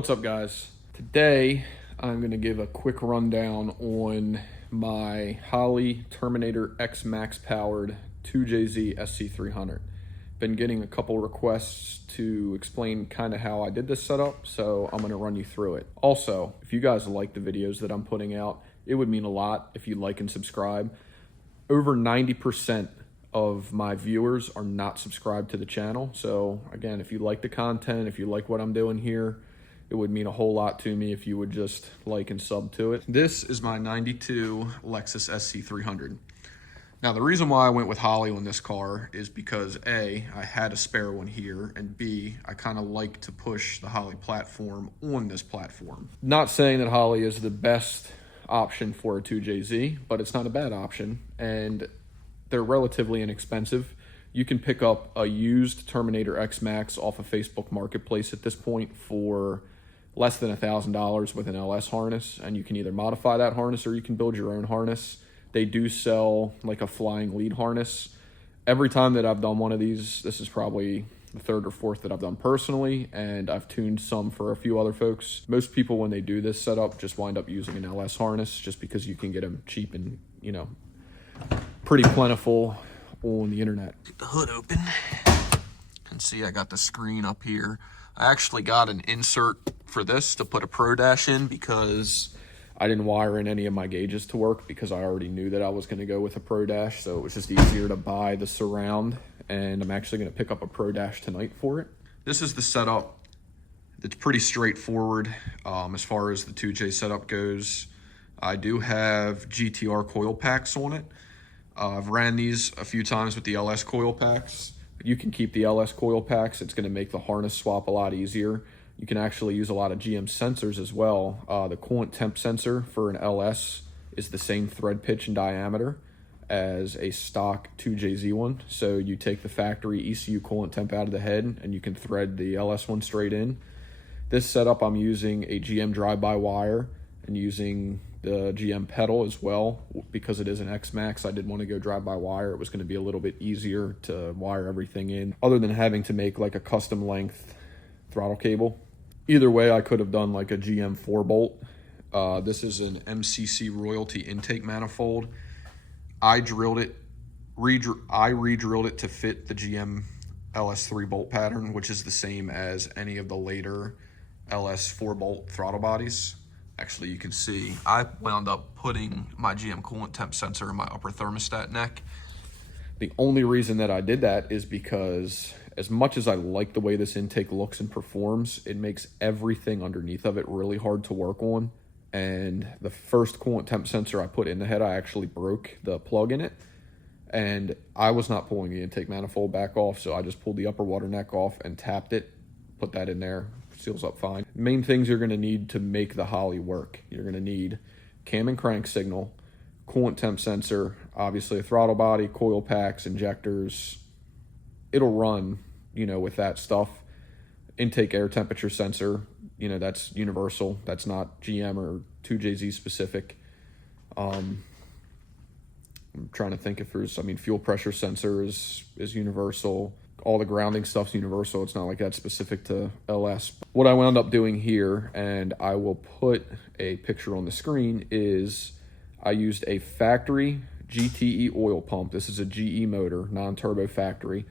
What's up, guys? Today I'm going to give a quick rundown on my Holley Terminator XMAX powered 2JZ SC300. Been getting a couple requests to explain kind of how I did this setup, so I'm going to run you through it. Also, if you guys like the videos that I'm putting out, it would mean a lot if you like and subscribe. Over 90% of my viewers are not subscribed to the channel. So again, if you like the content, if you like what I'm doing here, it would mean a whole lot to me if you would just like and sub to it. This is my 92 Lexus SC300. Now, the reason why I went with Holley on this car is because A, I had a spare one here, and B, I kind of like to push the Holley platform on this platform. Not saying that Holley is the best option for a 2JZ, but it's not a bad option, and they're relatively inexpensive. You can pick up a used Terminator XMAX off of Facebook Marketplace at this point for less than $1,000 with an LS harness, and you can either modify that harness or you can build your own harness. They do sell like a flying lead harness. Every time that I've done one of these, this is probably the third or fourth that I've done personally, and I've tuned some for a few other folks. Most people, when they do this setup, just wind up using an LS harness just because you can get them cheap and, you know, pretty plentiful on the internet. Get the hood open. You can see I got the screen up here. I actually got an insert for this to put a Pro Dash in because I didn't wire in any of my gauges to work because I already knew that I was going to go with a Pro Dash, so it was just easier to buy the surround, and I'm actually going to pick up a Pro Dash tonight for it. This is the setup. It's pretty straightforward as far as the 2J setup goes. I do have GTR coil packs on it. I've ran these a few times with the LS coil packs. You can keep the LS coil packs. It's going to make the harness swap a lot easier. You can actually use a lot of GM sensors as well. The coolant temp sensor for an LS is the same thread pitch and diameter as a stock 2JZ one. So you take the factory ECU coolant temp out of the head and you can thread the LS one straight in. This setup, I'm using a GM drive-by wire and using the GM pedal as well. Because it is an XMAX, I did want to go drive-by wire. It was going to be a little bit easier to wire everything in, other than having to make like a custom length throttle cable. Either way, I could have done like a GM 4-bolt. This is an MCC royalty intake manifold. I re-drilled it to fit the GM LS 3-bolt pattern, which is the same as any of the later LS 4-bolt throttle bodies. Actually, you can see I wound up putting my GM coolant temp sensor in my upper thermostat neck. The only reason that I did that is because as much as I like the way this intake looks and performs, it makes everything underneath of it really hard to work on. And the first coolant temp sensor I put in the head, I actually broke the plug in it. And I was not pulling the intake manifold back off, so I just pulled the upper water neck off and tapped it, put that in there. Seals up fine. Main things you're going to need to make the Holley work. You're going to need cam and crank signal, coolant temp sensor, obviously a throttle body, coil packs, injectors. It'll run, you know, with that stuff. Intake air temperature sensor, you know, that's universal. That's not GM or 2JZ specific. I'm trying to think if there's, fuel pressure sensor is universal. All the grounding stuff's universal. It's not like that's specific to LS. What I wound up doing here, and I will put a picture on the screen, is I used a factory GTE oil pump. This is a GE motor, non-turbo factory.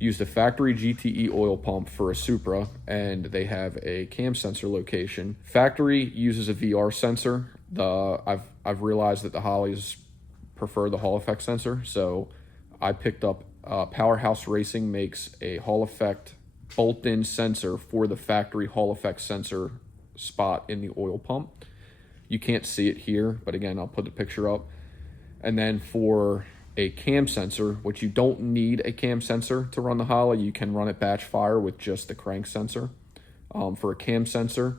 Used a factory GTE oil pump for a Supra, and they have a cam sensor location. Factory uses a VR sensor. I've realized that the Holleys prefer the Hall effect sensor, so I picked up Powerhouse Racing makes a Hall effect bolt-in sensor for the factory Hall effect sensor spot in the oil pump. You can't see it here, but again, I'll put the picture up. And then for a cam sensor, which you don't need a cam sensor to run the Holley, you can run it batch fire with just the crank sensor. For a cam sensor,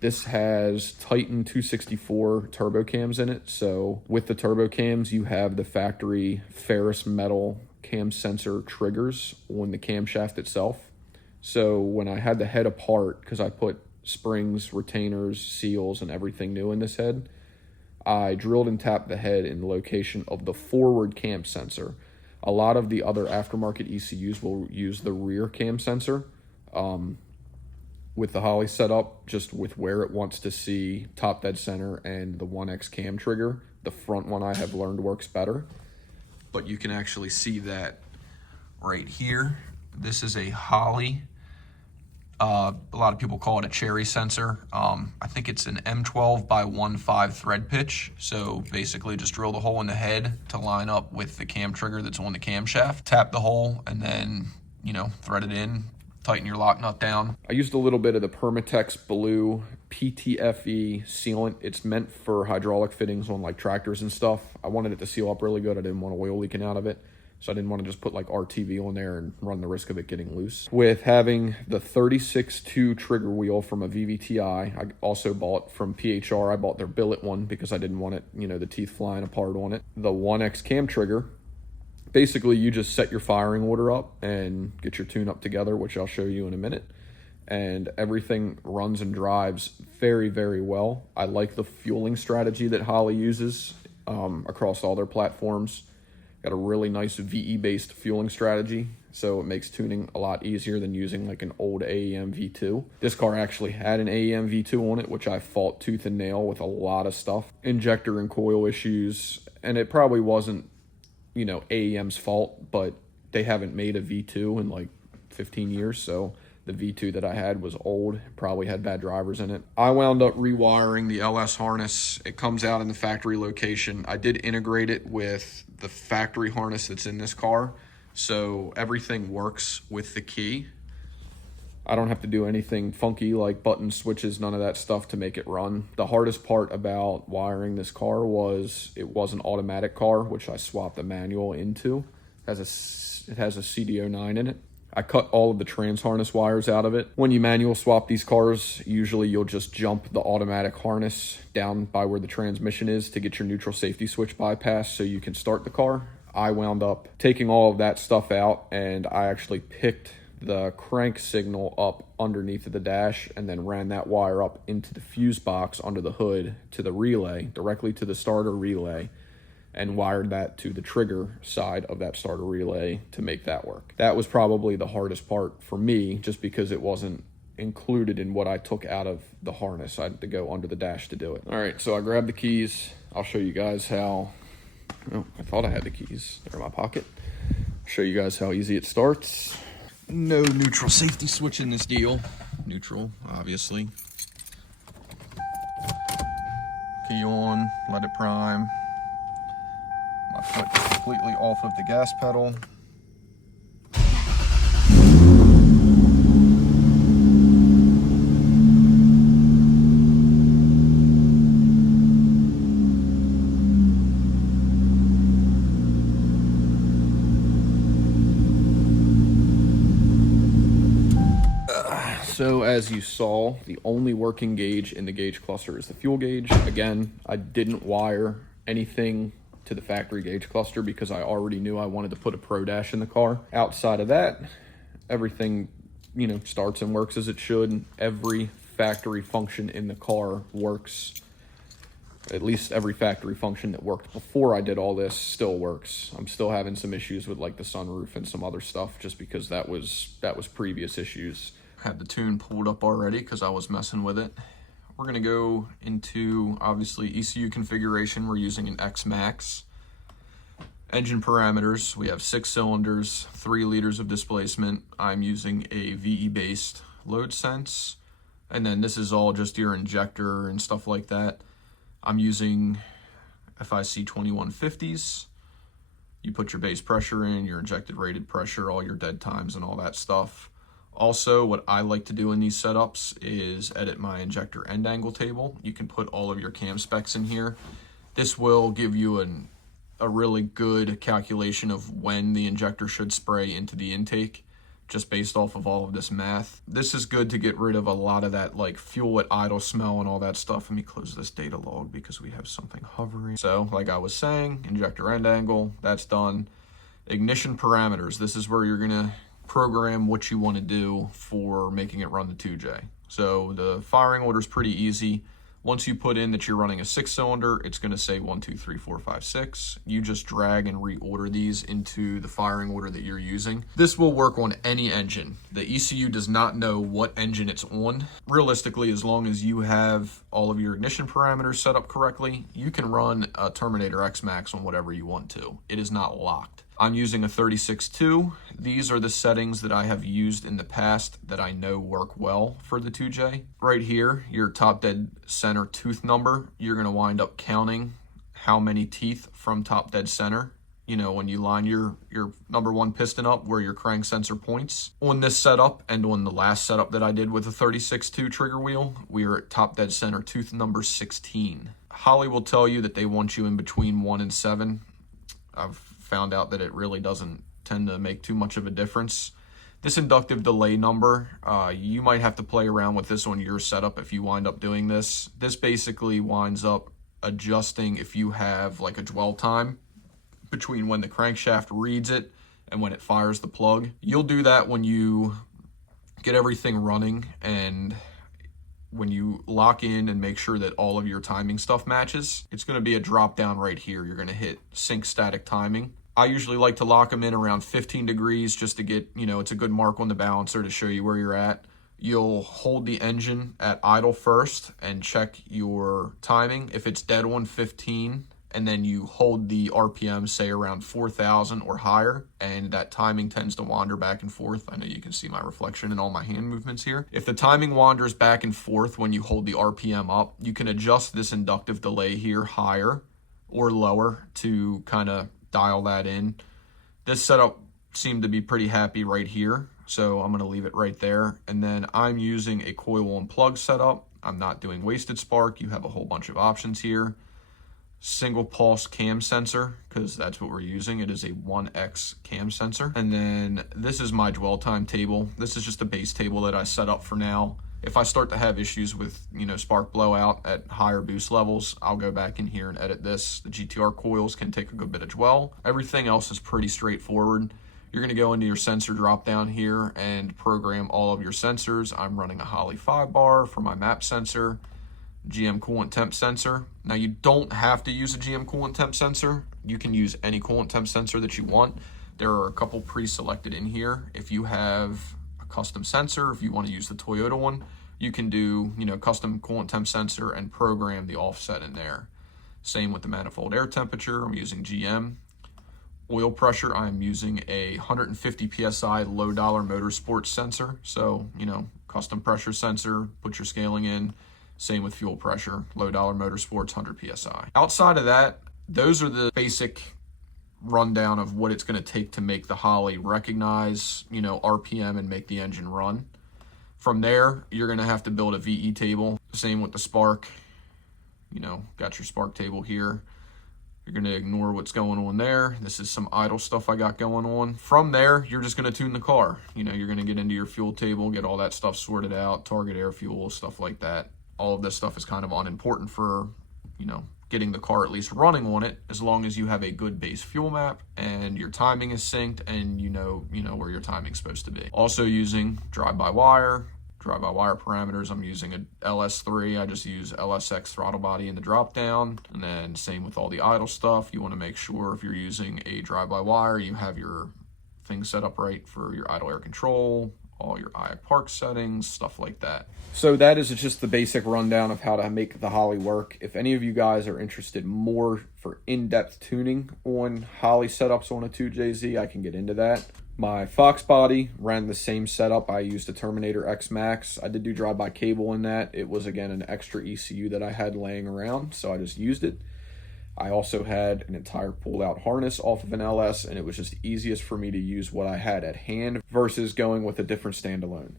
this has Titan 264 turbo cams in it. So with the turbo cams, you have the factory ferrous metal cam sensor triggers on the camshaft itself. So when I had the head apart, because I put springs, retainers, seals, and everything new in this head, I drilled and tapped the head in the location of the forward cam sensor. A lot of the other aftermarket ECUs will use the rear cam sensor. with the Holley setup, just with where it wants to see top dead center and the 1X cam trigger. The front one I have learned works better, but you can actually see that right here. This is a Holley. A lot of people call it a cherry sensor. I think it's an M12 by 1.5 thread pitch. So basically just drill the hole in the head to line up with the cam trigger that's on the camshaft. Tap the hole and then, you know, thread it in, tighten your lock nut down. I used a little bit of the Permatex Blue PTFE sealant. It's meant for hydraulic fittings on like tractors and stuff. I wanted it to seal up really good. I didn't want oil leaking out of it. So I didn't want to just put like RTV on there and run the risk of it getting loose. With having the 36.2 trigger wheel from a VVTi, I also bought from PHR. I bought their billet one because I didn't want it, you know, the teeth flying apart on it. The 1X cam trigger, basically you just set your firing order up and get your tune up together, which I'll show you in a minute. And everything runs and drives very, very well. I like the fueling strategy that Holley uses across all their platforms. Got a really nice VE-based fueling strategy, so it makes tuning a lot easier than using like an old AEM V2. This car actually had an AEM V2 on it, which I fought tooth and nail with a lot of stuff. Injector and coil issues, and it probably wasn't, you know, AEM's fault, but they haven't made a V2 in like 15 years, so the V2 that I had was old, probably had bad drivers in it. I wound up rewiring the LS harness. It comes out in the factory location. I did integrate it with the factory harness that's in this car, so everything works with the key. I don't have to do anything funky like button switches, none of that stuff to make it run. The hardest part about wiring this car was it was an automatic car, which I swapped the manual into. It has a CDO9 in it. I cut all of the trans harness wires out of it. When you manual swap these cars, usually you'll just jump the automatic harness down by where the transmission is to get your neutral safety switch bypassed so you can start the car. I wound up taking all of that stuff out, and I actually picked the crank signal up underneath of the dash and then ran that wire up into the fuse box under the hood to the relay, directly to the starter relay, and wired that to the trigger side of that starter relay to make that work. That was probably the hardest part for me, just because it wasn't included in what I took out of the harness. I had to go under the dash to do it. All right, so I grabbed the keys. I'll show you guys how, oh, I thought I had the keys. They're in my pocket. I'll show you guys how easy it starts. No neutral safety switch in this deal. Neutral, obviously. Key on, let it prime. My foot is completely off of the gas pedal. So as you saw, the only working gauge in the gauge cluster is the fuel gauge. Again, I didn't wire anything to the factory gauge cluster because I already knew I wanted to put a Pro Dash in the car. Outside of that, everything, you know, starts and works as it should. Every factory function in the car works. At least every factory function that worked before I did all this still works. I'm still having some issues with like the sunroof and some other stuff just because that was previous issues. Had the tune pulled up already because I was messing with it. We're gonna go into, obviously, ECU configuration. We're using an XMAX. Engine parameters, we have 6 cylinders, 3 liters of displacement. I'm using a VE-based load sense. And then this is all just your injector and stuff like that. I'm using FIC 2150s. You put your base pressure in, your injected rated pressure, all your dead times and all that stuff. Also, what I like to do in these setups is edit my injector end angle table. You can put all of your cam specs in here. This will give you a really good calculation of when the injector should spray into the intake, just based off of all of this math. This is good to get rid of a lot of that like fuel at idle smell and all that stuff. Let me close this data log because we have something hovering. So like I was saying, injector end angle, that's done. Ignition parameters, this is where you're gonna program what you want to do for making it run the 2J. So the firing order is pretty easy. Once you put in that you're running a 6-cylinder, it's going to say 1, 2, 3, 4, 5, 6. You just drag and reorder these into the firing order that you're using. This will work on any engine. The ECU does not know what engine it's on. Realistically, as long as you have all of your ignition parameters set up correctly, you can run a Terminator XMAX on whatever you want to. It is not locked. I'm using a 36.2. These are the settings that I have used in the past that I know work well for the 2J. Right here, your top dead center tooth number, you're going to wind up counting how many teeth from top dead center. You know, when you line your number 1 piston up where your crank sensor points. On this setup and on the last setup that I did with a 36.2 trigger wheel, we are at top dead center tooth number 16. Holley will tell you that they want you in between 1 and 7. I've found out that it really doesn't tend to make too much of a difference. This inductive delay number, you might have to play around with this on your setup if you wind up doing this. This basically winds up adjusting if you have like a dwell time between when the crankshaft reads it and when it fires the plug. You'll do that when you get everything running and when you lock in and make sure that all of your timing stuff matches. It's going to be a drop down right here. You're going to hit sync static timing. I usually like to lock them in around 15 degrees just to get, you know, it's a good mark on the balancer to show you where you're at. You'll hold the engine at idle first and check your timing. If it's dead on 15, and then you hold the RPM, say around 4,000 or higher, and that timing tends to wander back and forth. I know you can see my reflection in all my hand movements here. If the timing wanders back and forth when you hold the RPM up, you can adjust this inductive delay here higher or lower to kind of dial that in. This setup seemed to be pretty happy right here, so I'm going to leave it right there. And then I'm using a coil and plug setup. I'm not doing wasted spark. You have a whole bunch of options here. Single pulse cam sensor, because that's what we're using. It is a 1X cam sensor. And then this is my dwell time table. This is just a base table that I set up for now. If I start to have issues with, you know, spark blowout at higher boost levels, I'll go back in here and edit this. The GTR coils can take a good bit of dwell. Everything else is pretty straightforward. You're gonna go into your sensor drop down here and program all of your sensors. I'm running a Holley 5-bar for my map sensor, GM coolant temp sensor. Now you don't have to use a GM coolant temp sensor. You can use any coolant temp sensor that you want. There are a couple pre-selected in here. If you have a custom sensor, if you want to use the Toyota one, you can do, you know, custom coolant temp sensor and program the offset in there. Same with the manifold air temperature. I'm using GM. Oil pressure, I'm using a 150 PSI low dollar motorsports sensor. So, you know, custom pressure sensor, put your scaling in. Same with fuel pressure, low dollar motorsports, 100 PSI. Outside of that, those are the basic rundown of what it's going to take to make the Holley recognize, you know, RPM and make the engine run. From there, you're going to have to build a VE table. Same with the spark. You know, got your spark table here. You're going to ignore what's going on there. This is some idle stuff I got going on. From there, you're just going to tune the car. You know, you're going to get into your fuel table, get all that stuff sorted out, target air fuel, stuff like that. All of this stuff is kind of unimportant for, you know, getting the car at least running on it, as long as you have a good base fuel map and your timing is synced and you know where your timing's supposed to be. Also using drive-by-wire parameters. I'm using a LS3. I just use LSX throttle body in the drop down. And then same with all the idle stuff. You want to make sure if you're using a drive-by-wire, you have your things set up right for your idle air control, all your iPark settings, stuff like that. So that is just the basic rundown of how to make the Holley work. If any of you guys are interested more for in-depth tuning on Holley setups on a 2JZ, I can get into that. My Fox body ran the same setup. I used a Terminator XMAX. I did do drive-by cable in that. It was, again, an extra ECU that I had laying around, so I just used it. I also had an entire pulled-out harness off of an LS, and it was just easiest for me to use what I had at hand versus going with a different standalone.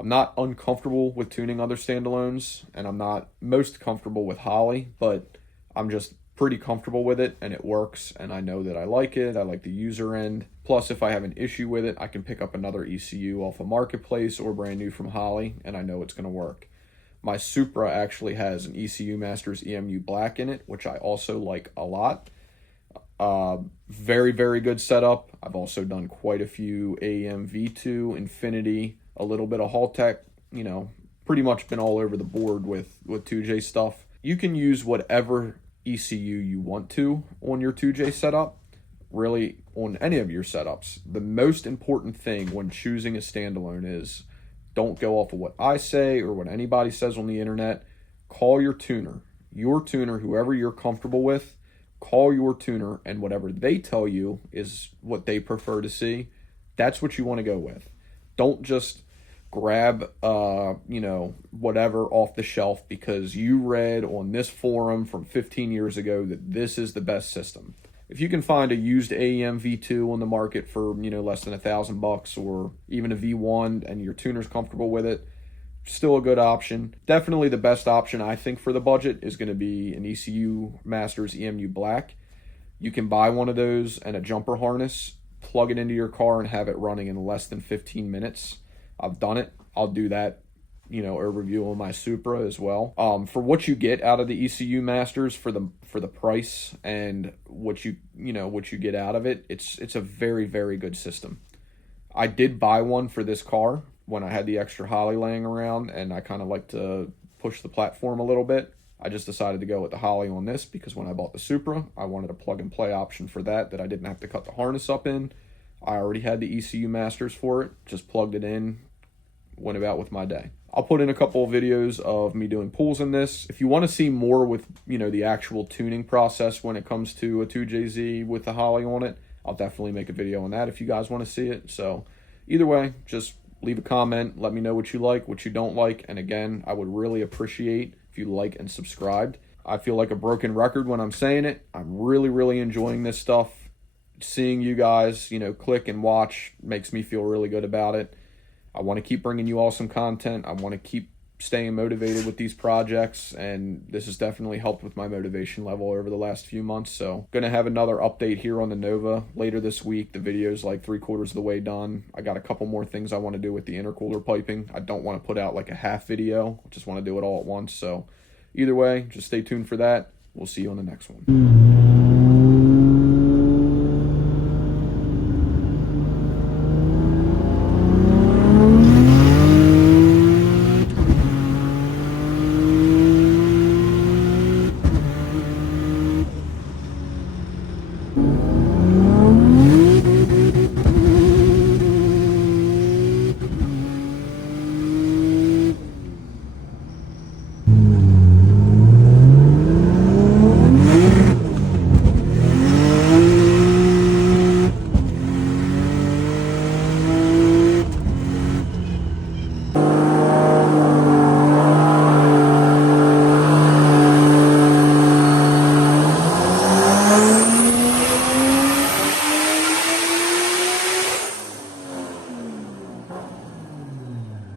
I'm not uncomfortable with tuning other standalones, and I'm not most comfortable with Holley, but I'm just pretty comfortable with it, and it works, and I know that I like it. I like the user end. Plus, if I have an issue with it, I can pick up another ECU off a marketplace or brand new from Holley, and I know it's going to work. My Supra actually has an ECU Masters EMU Black in it, which I also like a lot. Very, very good setup. I've also done quite a few AEM V2, Infinity, a little bit of Haltech, you know, pretty much been all over the board with 2J stuff. You can use whatever ECU you want to on your 2J setup, really on any of your setups. The most important thing when choosing a standalone is don't go off of what I say or what anybody says on the internet. Call your tuner, whoever you're comfortable with. Call your tuner, and whatever they tell you is what they prefer to see. That's what you want to go with. Don't just grab whatever off the shelf because you read on this forum from 15 years ago that this is the best system. If you can find a used AEM V2 on the market for less than $1,000 or even a V1 and your tuner's comfortable with it, still a good option. Definitely the best option I think for the budget is going to be an ECU Masters EMU Black. You can buy one of those and a jumper harness, plug it into your car and have it running in less than 15 minutes. I've done it. I'll do that, a review on my Supra as well. For what you get out of the ECU Masters for the price and what you get out of it, it's a very, very good system. I did buy one for this car when I had the extra Holley laying around, and I kind of like to push the platform a little bit. I just decided to go with the Holley on this because when I bought the Supra, I wanted a plug-and-play option for that I didn't have to cut the harness up in. I already had the ECU Masters for it, just plugged it in, went about with my day. I'll put in a couple of videos of me doing pulls in this. If you want to see more with, the actual tuning process when it comes to a 2JZ with the Holley on it, I'll definitely make a video on that if you guys want to see it. So either way, just leave a comment. Let me know what you like, what you don't like. And again, I would really appreciate if you like and subscribed. I feel like a broken record when I'm saying it. I'm really, really enjoying this stuff. Seeing you guys, click and watch makes me feel really good about it. I want to keep bringing you all some content. I want to keep staying motivated with these projects, and this has definitely helped with my motivation level over the last few months. So going to have another update here on the Nova later this week. The video's like 3/4 of the way done. I got a couple more things I want to do with the intercooler piping. I don't want to put out like a half video. I just want to do it all at once. So either way, just stay tuned for that. We'll see you on the next one.